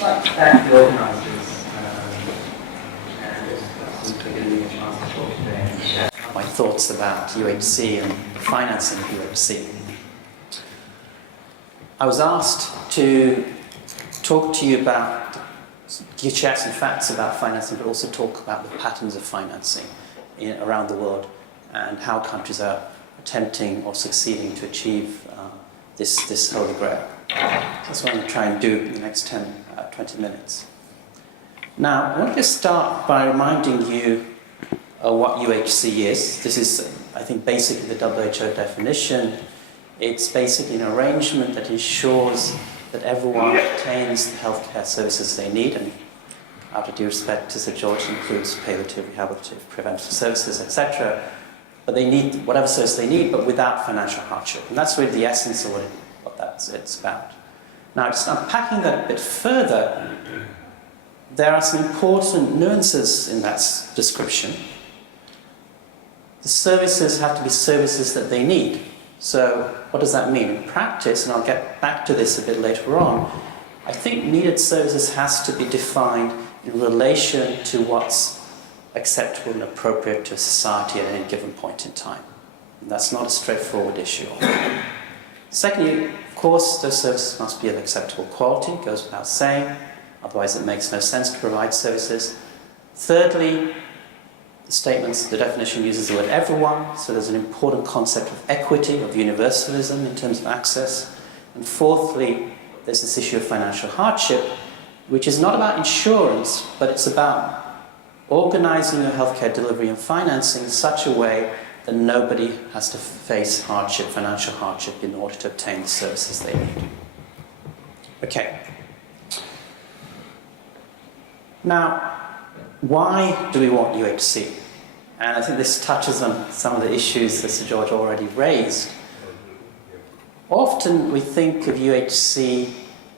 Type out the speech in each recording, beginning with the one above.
like to thank the organisers and for giving me a chance to talk today and share my thoughts about UHC and the financing of UHC. I was asked to talk to you about, share some facts about financing, but also talk about the patterns of financing around the world and how countries are attempting or succeeding to achieve this holy grail. That's what I'm going to try and do in the next 20 minutes. Now, I want to start by reminding you what UHC is. This is, I think, basically the WHO definition. It's basically an arrangement that ensures that everyone obtains the healthcare services they need, and out of due respect to Sir George, includes palliative, rehabilitative, preventive services, etc. But they need whatever service they need, but without financial hardship. And that's really the essence of what it's about. Now, just unpacking that a bit further, there are some important nuances in that description. The services have to be services that they need. So what does that mean? In practice, and I'll get back to this a bit later on, I think needed services has to be defined in relation to what's acceptable and appropriate to society at any given point in time. And that's not a straightforward issue. Secondly, of course, those services must be of acceptable quality, it goes without saying, otherwise it makes no sense to provide services. Thirdly, the definition uses the word everyone, so there's an important concept of equity, of universalism in terms of access. And fourthly, there's this issue of financial hardship, which is not about insurance, but it's about organising your healthcare delivery and financing in such a way that nobody has to face hardship, financial hardship, in order to obtain the services they need. Okay. Now, why do we want UHC? And I think this touches on some of the issues that Sir George already raised. Often we think of UHC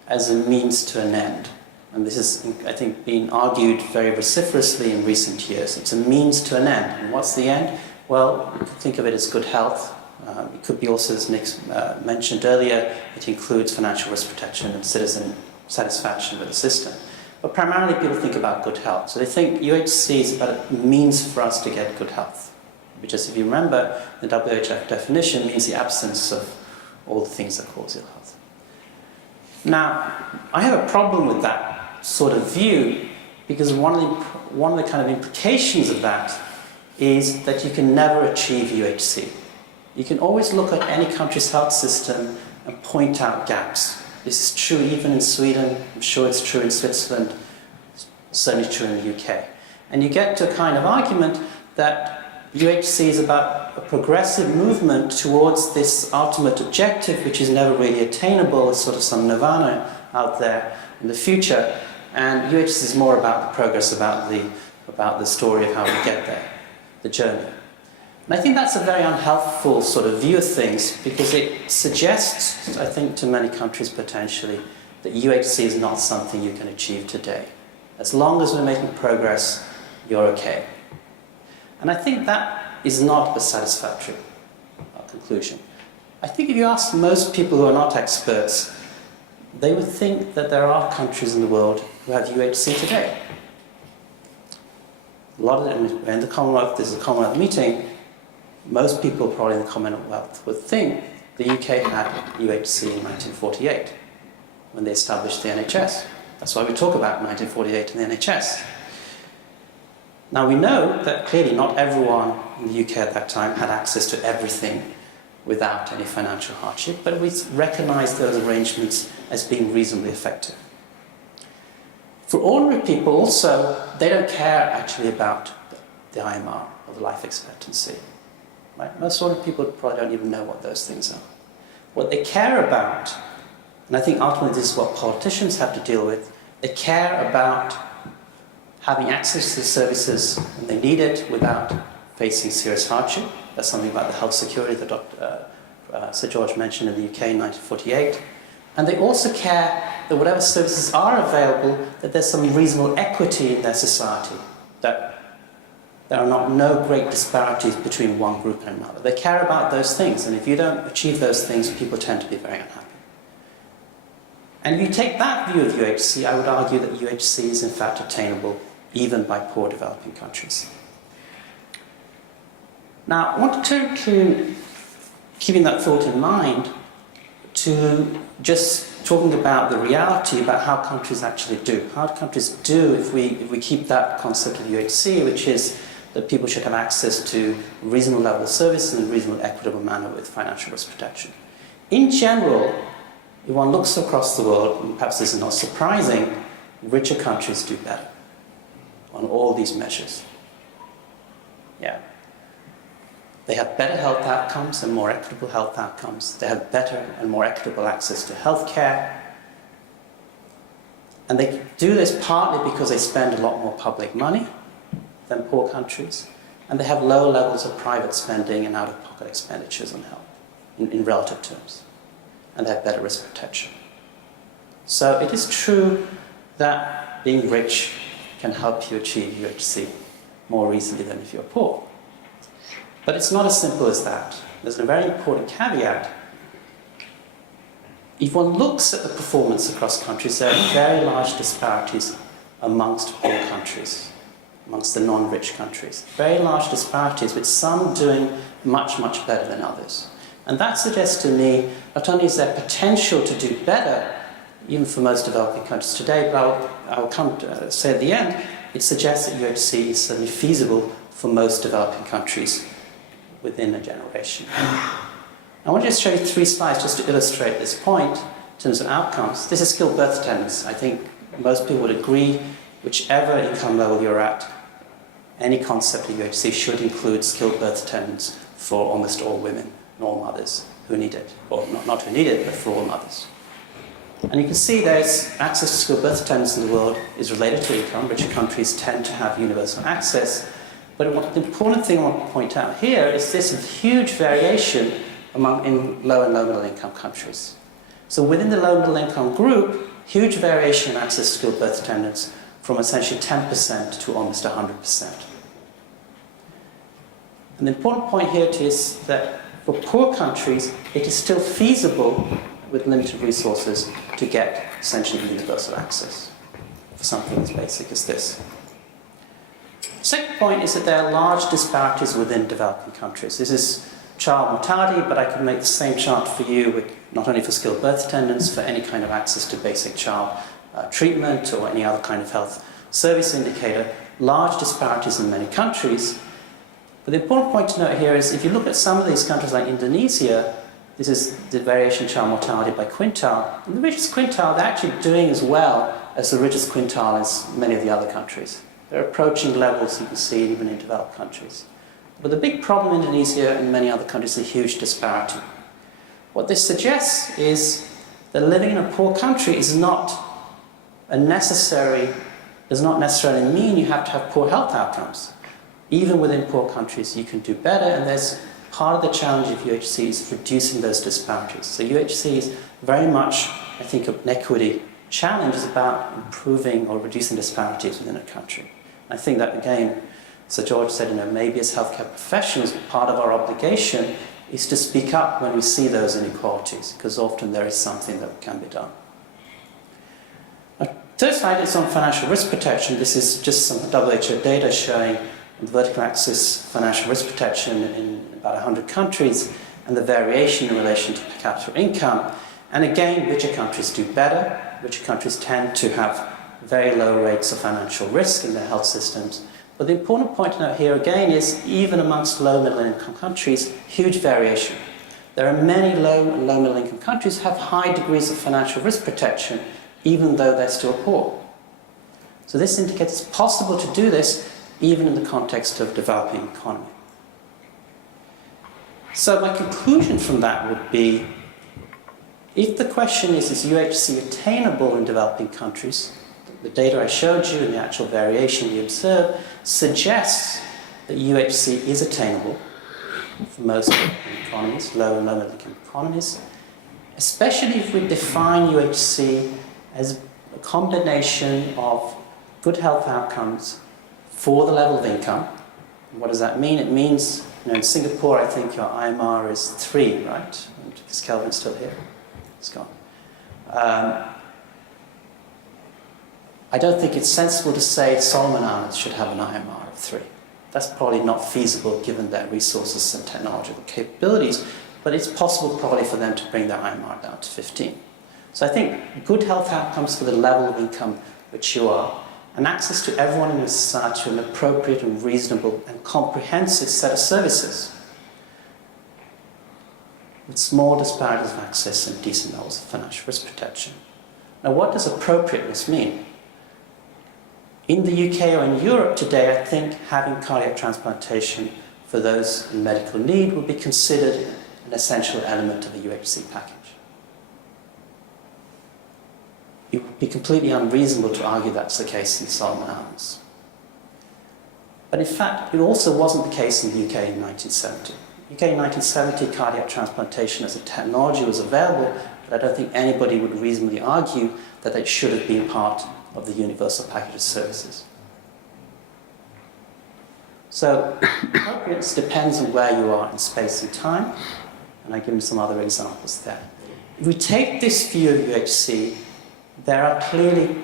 as a means to an end. And this is, I think, being argued very vociferously in recent years. It's a means to an end. And what's the end? Well, you could think of it as good health. It could be also, as Nick mentioned earlier, it includes financial risk protection and citizen satisfaction with the system. But primarily people think about good health. So they think UHC is about a means for us to get good health. Because if you remember, the WHO definition means the absence of all the things that cause ill health. Now, I have a problem with that sort of view because one of the kind of implications of that is that you can never achieve UHC. You can always look at any country's health system and point out gaps. This is true even in Sweden, I'm sure it's true in Switzerland, certainly true in the UK. And you get to a kind of argument that UHC is about a progressive movement towards this ultimate objective, which is never really attainable, it's sort of some nirvana out there in the future. And UHC is more about the progress, about the story of how we get there, the journey. And I think that's a very unhelpful sort of view of things because it suggests, I think, to many countries potentially, that UHC is not something you can achieve today. As long as we're making progress, you're okay. And I think that is not a satisfactory conclusion. I think if you ask most people who are not experts, they would think that there are countries in the world who have UHC today. A lot of them, in the Commonwealth, there's a Commonwealth meeting, most people probably in the Commonwealth would think the UK had UHC in 1948 when they established the NHS. That's why we talk about 1948 and the NHS. Now we know that clearly not everyone in the UK at that time had access to everything without any financial hardship, but we recognise those arrangements as being reasonably effective. For ordinary people also, they don't care actually about the IMR, or the life expectancy. Right? Most ordinary people probably don't even know what those things are. What they care about, and I think ultimately this is what politicians have to deal with, they care about having access to the services when they need it without facing serious hardship. That's something about the health security that Sir George mentioned in the UK in 1948. And they also care that whatever services are available, that there's some reasonable equity in their society, that there are no great disparities between one group and another. They care about those things, and if you don't achieve those things, people tend to be very unhappy. And if you take that view of UHC, I would argue that UHC is in fact attainable even by poor developing countries. Now, I want to turn to, keeping that thought in mind, to just talking about the reality about how countries actually do. How countries do if we keep that concept of UHC, which is that people should have access to reasonable level of service in a reasonable, equitable manner with financial risk protection. In general, if one looks across the world, and perhaps this is not surprising, richer countries do better on all these measures. Yeah. They have better health outcomes and more equitable health outcomes. They have better and more equitable access to healthcare. And they do this partly because they spend a lot more public money than poor countries. And they have lower levels of private spending and out-of-pocket expenditures on health in relative terms. And they have better risk protection. So it is true that being rich can help you achieve UHC more easily than if you're poor. But it's not as simple as that. There's a very important caveat. If one looks at the performance across countries, there are very large disparities amongst poor countries, amongst the non-rich countries. Very large disparities, with some doing much, much better than others. And that suggests to me, not only is there potential to do better, even for most developing countries today, but I'll come to say at the end, it suggests that UHC is certainly feasible for most developing countries within a generation. I want to just show you 3 slides just to illustrate this point in terms of outcomes. This is skilled birth attendance. I think most people would agree, whichever income level you're at, any concept of UHC should include skilled birth attendance for almost all women and all mothers who need it. Or not who need it, but for all mothers. And you can see there's access to skilled birth attendance in the world is related to income. Richer countries tend to have universal access. But the important thing I want to point out here is this huge variation in low and low middle income countries. So within the low and middle income group, huge variation in access to skilled birth attendance from essentially 10% to almost 100%. And the important point here is that for poor countries, it is still feasible with limited resources to get essentially universal access for something as basic as this. Second point is that there are large disparities within developing countries. This is child mortality, but I can make the same chart for you with not only for skilled birth attendance, for any kind of access to basic child treatment or any other kind of health service indicator. Large disparities in many countries. But the important point to note here is if you look at some of these countries like Indonesia, this is the variation in child mortality by quintile. In the richest quintile, they're actually doing as well as the richest quintile as many of the other countries. They're approaching levels you can see even in developed countries. But the big problem in Indonesia and many other countries is a huge disparity. What this suggests is that living in a poor country is not does not necessarily mean you have to have poor health outcomes. Even within poor countries, you can do better, and there's part of the challenge of UHC is reducing those disparities. So UHC is very much, I think, an equity challenge is about improving or reducing disparities within a country. I think that, again, Sir George said, maybe as healthcare professionals, part of our obligation is to speak up when we see those inequalities, because often there is something that can be done. Third slide is on financial risk protection. This is just some WHO data showing vertical axis financial risk protection in about 100 countries and the variation in relation to per capita income. And again, richer countries do better. Richer countries tend to have very low rates of financial risk in their health systems. But the important point to note here again is even amongst low middle income countries, huge variation. There are many low and low middle income countries have high degrees of financial risk protection even though they're still poor. So this indicates it's possible to do this even in the context of developing economy. So my conclusion from that would be, if the question is UHC attainable in developing countries, the data I showed you and the actual variation we observed suggests that UHC is attainable for most economies, low and low middle income economies, especially if we define UHC as a combination of good health outcomes for the level of income. What does that mean? It means, in Singapore, I think your IMR is 3, right? Is Kelvin still here? It's gone. I don't think it's sensible to say Solomon Islands should have an IMR of 3. That's probably not feasible given their resources and technological capabilities, but it's possible probably for them to bring their IMR down to 15. So I think good health outcomes for the level of income which you are, and access to everyone in your society to an appropriate and reasonable and comprehensive set of services, with small disparities of access and decent levels of financial risk protection. Now, what does appropriateness mean? In the UK or in Europe today, I think having cardiac transplantation for those in medical need would be considered an essential element of a UHC package. It would be completely unreasonable to argue that's the case in Solomon Islands. But in fact, it also wasn't the case in the UK in 1970. UK in 1970, cardiac transplantation as a technology was available, but I don't think anybody would reasonably argue that it should have been part of the universal package of services. So, appropriateness depends on where you are in space and time, and I give you some other examples there. If we take this view of UHC, there are clearly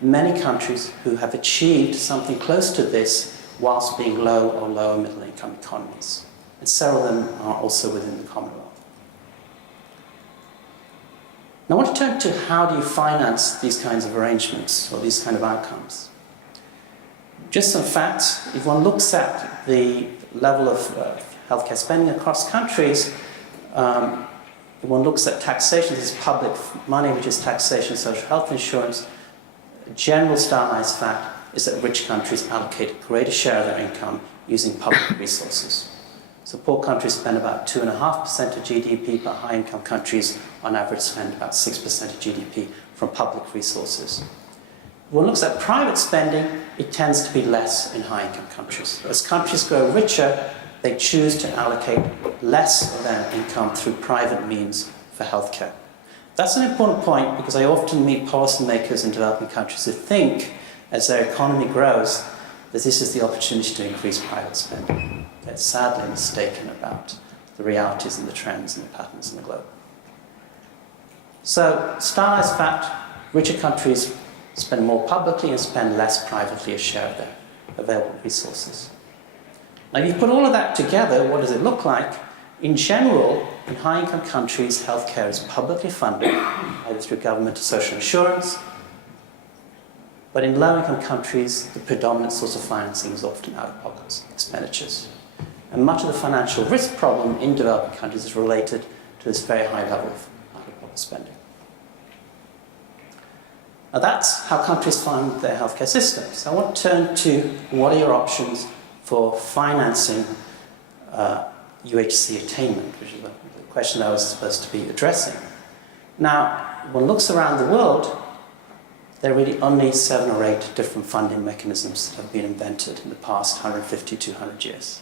many countries who have achieved something close to this whilst being low or lower middle income economies. And several of them are also within the Commonwealth. Now I want to turn to how do you finance these kinds of arrangements or these kind of outcomes. Just some facts. If one looks at the level of healthcare spending across countries, if one looks at taxation, this is public money, which is taxation, social health insurance, a general standardized fact is that rich countries allocate a greater share of their income using public resources. So poor countries spend about 2.5% of GDP, but high-income countries, on average, spend about 6% of GDP from public resources. If one looks at private spending, it tends to be less in high-income countries. As countries grow richer, they choose to allocate less of their income through private means for healthcare. That's an important point because I often meet policymakers in developing countries who think, as their economy grows, that this is the opportunity to increase private spending. They're sadly mistaken about the realities and the trends and the patterns in the globe. So, standardized fact, richer countries spend more publicly and spend less privately as share of their available resources. Now, if you put all of that together, what does it look like? In general, in high-income countries, healthcare is publicly funded, either through government or social insurance. But in low-income countries, the predominant source of financing is often out-of-pocket expenditures. And much of the financial risk problem in developing countries is related to this very high level of out-of-pocket spending. Now, that's how countries fund their healthcare systems. I want to turn to what are your options for financing UHC attainment, which is the question I was supposed to be addressing. Now, when one looks around the world, there are really only 7 or 8 different funding mechanisms that have been invented in the past 150 to 200 years.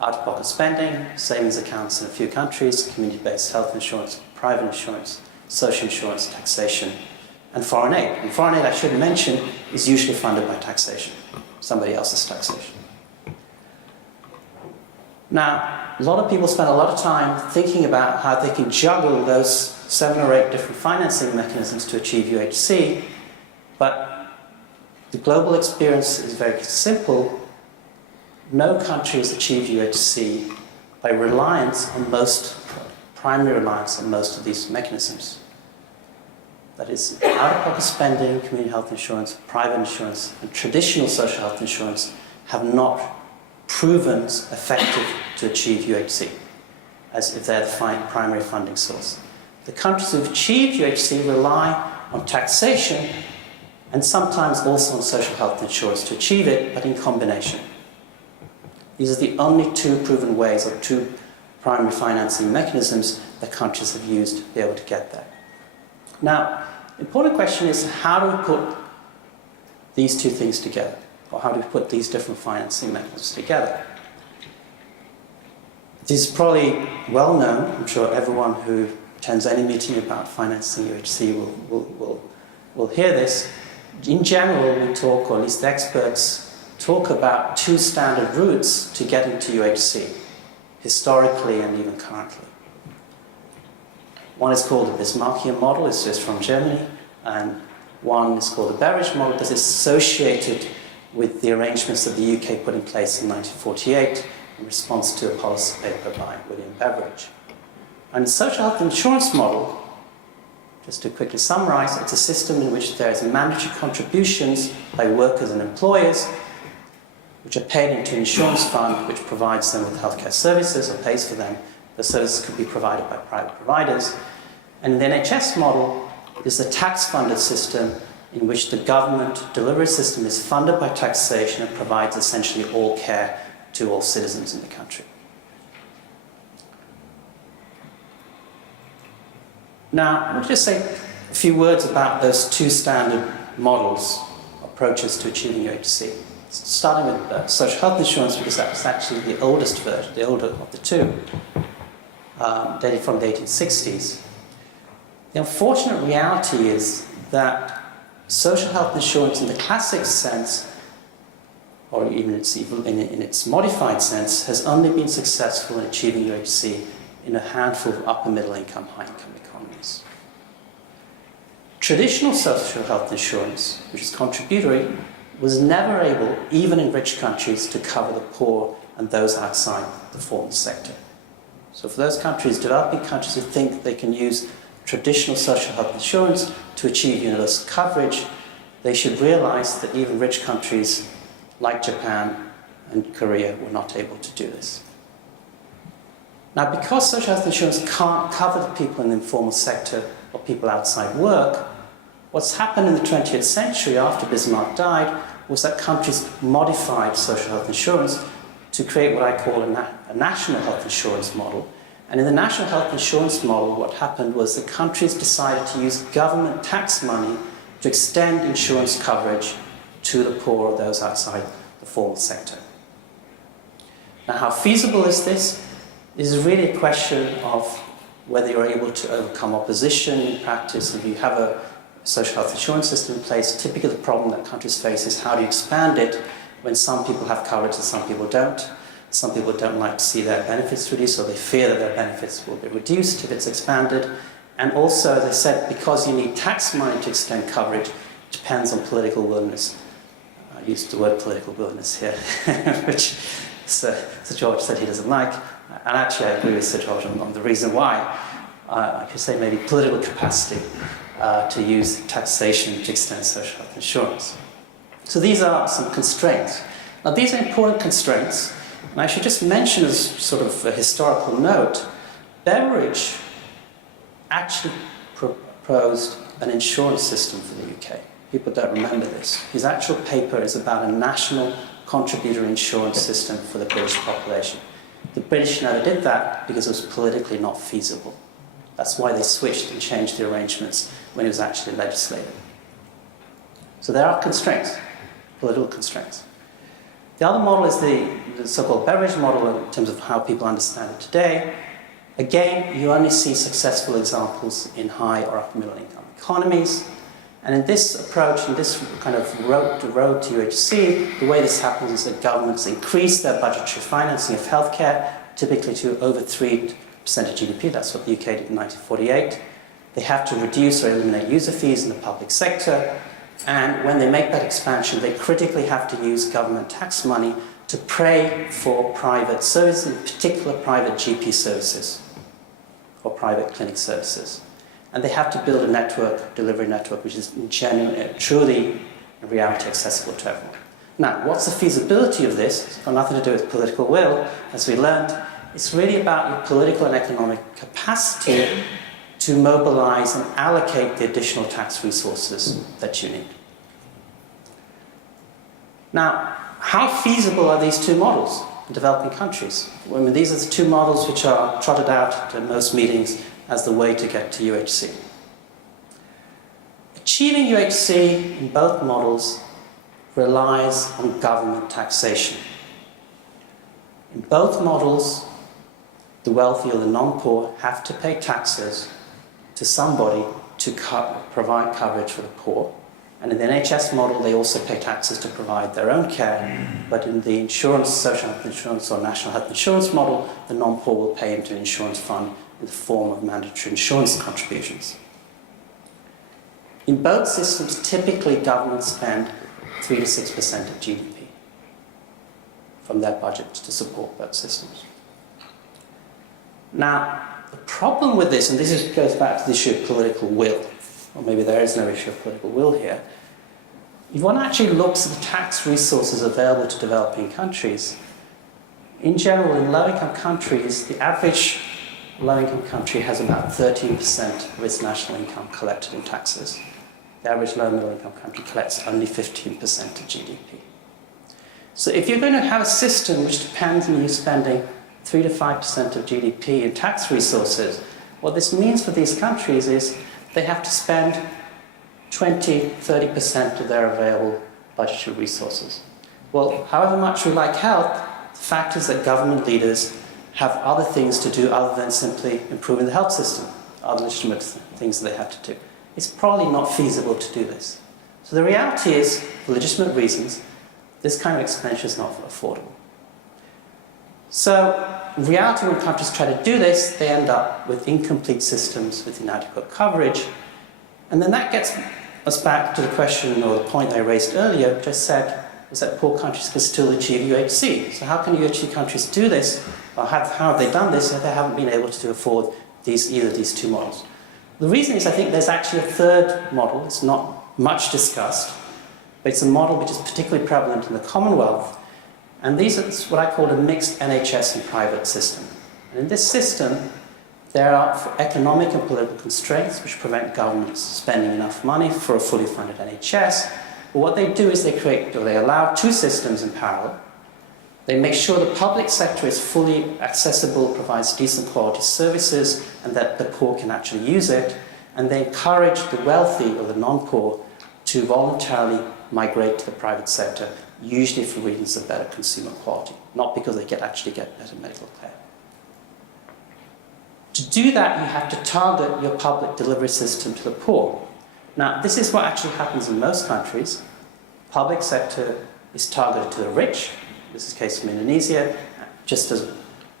Out-of-pocket spending, savings accounts in a few countries, community-based health insurance, private insurance, social insurance, taxation, and foreign aid. And foreign aid, I should mention, is usually funded by taxation, somebody else's taxation. Now, a lot of people spend a lot of time thinking about how they can juggle those 7 or 8 different financing mechanisms to achieve UHC, but the global experience is very simple. No country has achieved UHC by primary reliance on most of these mechanisms. That is, out-of-pocket spending, community health insurance, private insurance, and traditional social health insurance have not proven effective to achieve UHC, as if they're the primary funding source. The countries who've achieved UHC rely on taxation and sometimes also on social health insurance to achieve it, but in combination. These are the only 2 proven ways or 2 primary financing mechanisms that countries have used to be able to get there. Now, the important question is, how do we put these 2 things together? Or how do we put these different financing mechanisms together? This is probably well known. I'm sure everyone who attends any meeting about financing UHC will hear this. In general, we talk, or at least the experts talk about 2 standard routes to get into UHC, historically and even currently. One is called the Bismarckian model. It's just from Germany, and One is called the Beveridge model, that is associated with the arrangements that the UK put in place in 1948 in response to a policy paper by William Beveridge. And the social health insurance model, just to quickly summarize, it's a system in which there is mandatory contributions by workers and employers, which are paid into an insurance fund which provides them with healthcare services or pays for them. The services could be provided by private providers. And the NHS model is a tax-funded system in which the government delivery system is funded by taxation and provides essentially all care to all citizens in the country. Now, let me just say a few words about those two standard models, approaches to achieving UHC. Starting with social health insurance, because that was actually the oldest version, the older of the two, dated from the 1860s. The unfortunate reality is that social health insurance in the classic sense, or even in its modified sense, has only been successful in achieving UHC in a handful of upper middle income, high income economies. Traditional social health insurance, which is contributory, was never able, even in rich countries, to cover the poor and those outside the formal sector. So for those countries, developing countries who think they can use traditional social health insurance to achieve universal coverage, they should realize that even rich countries like Japan and Korea were not able to do this. Now, because social health insurance can't cover the people in the informal sector or people outside work, what's happened in the 20th century after Bismarck died was that countries modified social health insurance to create what I call a national health insurance model. And in the national health insurance model, what happened was the countries decided to use government tax money to extend insurance coverage to the poor or those outside the formal sector. Now, how feasible is this? This is really a question of whether you're able to overcome opposition in practice. If you have a social health insurance system in place, typically the problem that countries face is how do you expand it when some people have coverage and some people don't. Some people don't like to see their benefits reduced, or they fear that their benefits will be reduced if it's expanded. And also, as I said, because you need tax money to extend coverage, it depends on political willingness. I used the word political willingness here, which Sir George said he doesn't like. And actually, I agree with Sir George on the reason why. I could say maybe political capacity to use taxation to extend social health insurance. So these are some constraints. Now, these are important constraints. And I should just mention as sort of a historical note, Beveridge actually proposed an insurance system for the UK. People don't remember this. His actual paper is about a national contributory insurance system for the British population. The British never did that because it was politically not feasible. That's why they switched and changed the arrangements when it was actually legislated. So there are constraints, political constraints. The other model is the so-called Beveridge model in terms of how people understand it today. Again, you only see successful examples in high or upper middle income economies. And in this approach, in this kind of road to UHC, the way this happens is that governments increase their budgetary financing of healthcare, typically to over 3% of GDP. That's what the UK did in 1948. They have to reduce or eliminate user fees in the public sector. And when they make that expansion, they critically have to use government tax money to pay for private services, in particular private GP services or private clinic services. And they have to build a network, delivery network, which is truly, in reality, accessible to everyone. Now, what's the feasibility of this? It's got nothing to do with political will, as we learned. It's really about your political and economic capacity to mobilize and allocate the additional tax resources that you need. Now, how feasible are these two models in developing countries? I mean, these are the two models which are trotted out at most meetings as the way to get to UHC. Achieving UHC in both models relies on government taxation. In both models, the wealthy or the non-poor have to pay taxes to somebody to provide coverage for the poor. And in the NHS model, they also pay taxes to provide their own care. But in the insurance, social health insurance or national health insurance model, the non-poor will pay into an insurance fund in the form of mandatory insurance contributions. In both systems, typically governments spend 3 to 6% of GDP from their budget to support both systems. Now, the problem with this, and goes back to the issue of political will, or maybe there is no issue of political will here. If one actually looks at the tax resources available to developing countries, in general, in low-income countries, the average low-income country has about 13% of its national income collected in taxes. The average low-middle-income country collects only 15% of GDP. So if you're going to have a system which depends on you spending 3 to 5% of GDP in tax resources, what this means for these countries is they have to spend 20-30% of their available budgetary resources. Well, however much we like health, the fact is that government leaders have other things to do other than simply improving the health system, other legitimate things that they have to do. It's probably not feasible to do this. So the reality is, for legitimate reasons, this kind of expenditure is not affordable. So, in reality, when countries try to do this, they end up with incomplete systems with inadequate coverage. And then that gets us back to the question, or the point I raised earlier, which I said, is that poor countries can still achieve UHC. So how can UHC countries do this, or how have they done this if they haven't been able to afford either of these two models? The reason is I think there's actually a third model. It's not much discussed, but it's a model which is particularly prevalent in the Commonwealth. And these are what I call a mixed NHS and private system. And in this system, there are economic and political constraints which prevent governments spending enough money for a fully funded NHS. But what they do is they allow two systems in parallel. They make sure the public sector is fully accessible, provides decent quality services, and that the poor can actually use it. And they encourage the wealthy or the non-poor to voluntarily migrate to the private sector, usually for reasons of better consumer quality, not because they actually get better medical care. To do that, you have to target your public delivery system to the poor. Now, this is what actually happens in most countries. Public sector is targeted to the rich. This is the case in Indonesia, just as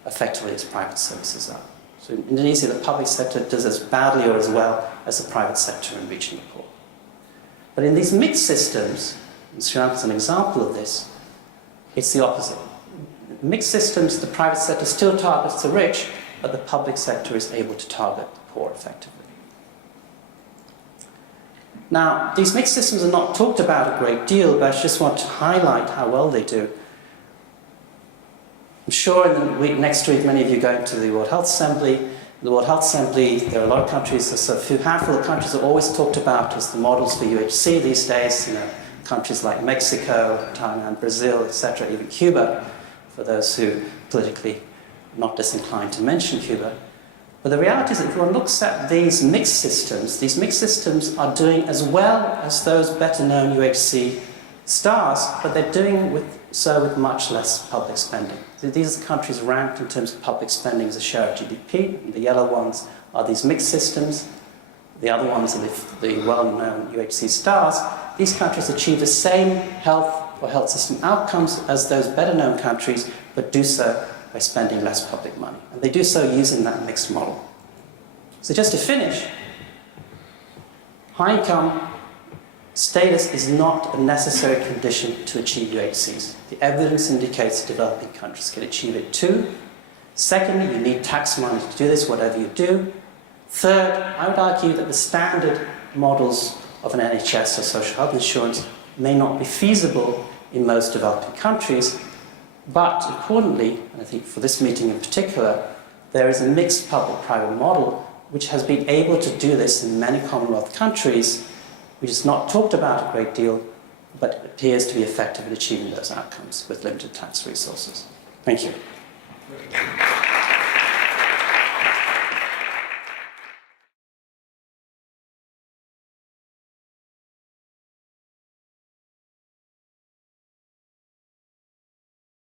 effectively as private services are. So in Indonesia, the public sector does as badly or as well as the private sector in reaching the poor. But in these mixed systems, and Sri Lanka is an example of this, it's the opposite. In mixed systems, the private sector still targets the rich, but the public sector is able to target the poor effectively. Now, these mixed systems are not talked about a great deal, but I just want to highlight how well they do. I'm sure next week many of you are going to the World Health Assembly. In the World Health Assembly, there are a lot of countries, there's a handful of countries that are always talked about as the models for UHC these days. You know, countries like Mexico, Thailand, Brazil, etc., even Cuba, for those who politically are not disinclined to mention Cuba. But the reality is that if one looks at these mixed systems are doing as well as those better-known UHC stars, but they're doing so with much less public spending. So these are countries ranked in terms of public spending as a share of GDP. The yellow ones are these mixed systems. The other ones are the well-known UHC stars. These countries achieve the same health system outcomes as those better-known countries, but do so by spending less public money. And they do so using that mixed model. So just to finish, high income status is not a necessary condition to achieve UHCs. The evidence indicates developing countries can achieve it too. Secondly, you need tax money to do this, whatever you do. Third, I would argue that the standard models of an NHS or social health insurance may not be feasible in most developing countries, but importantly, and I think for this meeting in particular, there is a mixed public-private model which has been able to do this in many Commonwealth countries, which is not talked about a great deal, but appears to be effective at achieving those outcomes with limited tax resources. Thank you.